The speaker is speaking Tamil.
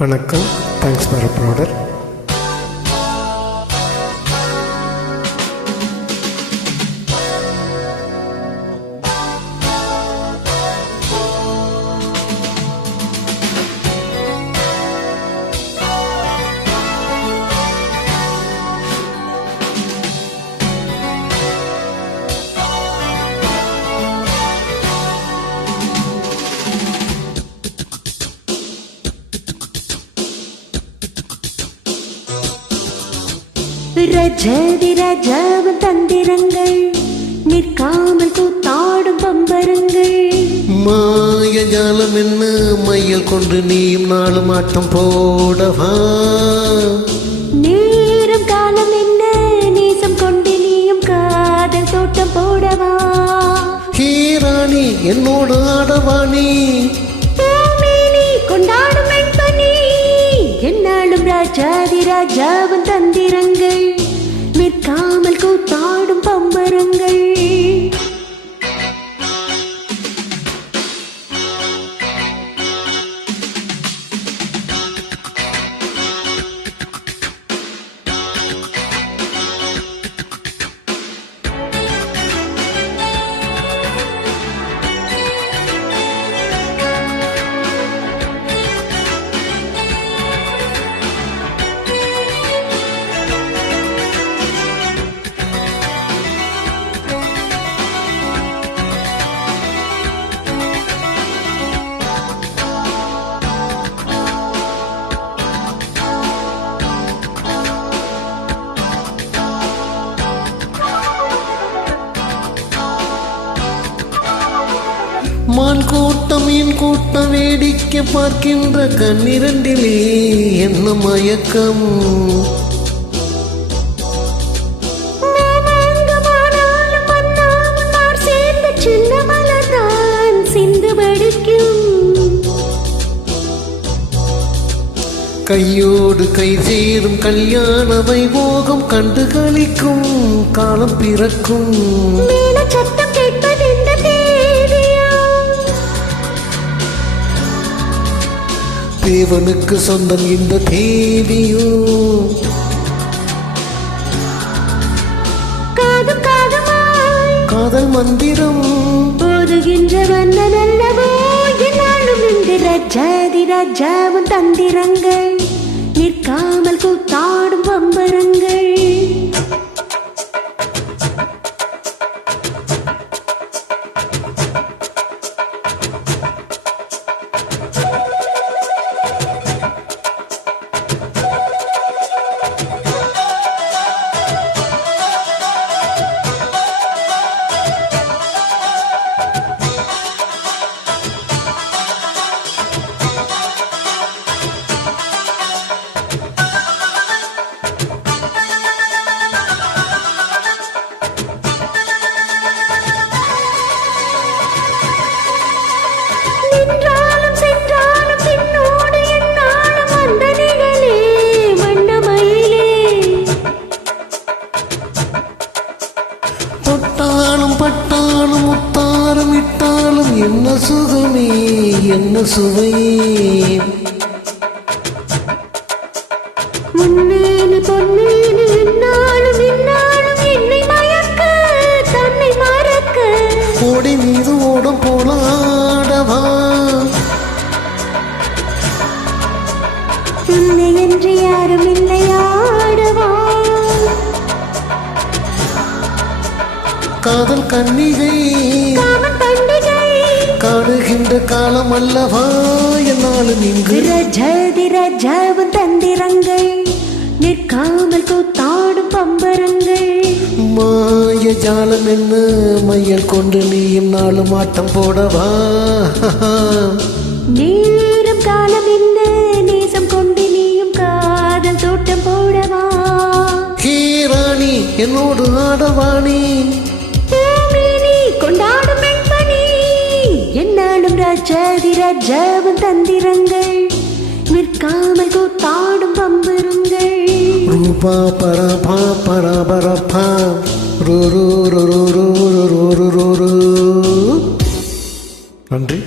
வணக்கம். Thanks for broader. ரஜதி ராஜாவின் தந்திரங்கள் நிற்காமல் கூத்தாடும் பம்பரங்கள். மாயஜாலம் என்ன மையல் கொண்டு நீயும் நாளும் ஆட்டம் போடவா? நேரம் காலம் என்ன நேசம் கொண்டு நீயும் காதல் தோட்டம் போடவா? ஹீராணி என்னோடு ஆடவாணி கொண்டாடும் வெண்பனி என்னாலும் ராஜாதி ராஜாவின் தந்திரங்கள் நிற்காமல் கூத்தாடும் பம்பரங்கள். மான் கூட்டம் மீன் கூட்டம் வேடிக்கை பார்க்கின்ற கண்ணிரண்டிலே என்ன மயக்கம்? கையோடு கை சேரும் கல்யாண வைபோகம் கண்டு களிக்கும் காலம் பிறக்கும். தேவனுக்கு சொந்தம் இந்த தேவியோ காதல் மந்திரம் போதுகின்ற மன்னன் அல்லவோ என்னாலும் இந்த ராஜாதி ராஜாவின் தந்திரங்கள் நிற்காமல் கூத்தாடும் பம்பரங்கள். பட்டாலும் முத்தாரம் இட்டாலும் என்ன சுகமே என்ன சுவையே. முன்னேனி பொன்னேனி என்னாலும் என்னாலும் என்னை மயக்க தன்னை மறக்க ஓடி மீது ஓடம் போலாடவா? இல்லை என்று யாரும் இல்லையாடவா? காதல் கன்னிகை காணுகின்ற காலம் அல்லவா என்னாலும் இங்கு ரஜதி ராஜாவின் தந்திரங்கள் நிற்காமல் கூத்தாடும் பம்பரங்கள். மாயஜாலம் என்ன மையல் கொண்டு நீயும் நாளும் ஆட்டம் போடவா? நேரம் காலம் என்ன நேசம் கொண்டு நீயும் காதல் தோட்டம் போடவா? ஹீராணி என்னோடு ஆடவாணி கொண்டாடும் வெண்பனி என்னாலும் ராஜாதி ராஜாவின் தந்திரங்கள் நிற்காமல் கூத்தாடும் பம்பரங்கள். ரூபா பரபா பரபரப்பா ரூ ரூ ரூ ரூ ரூ ரூ ரூ. நன்றி.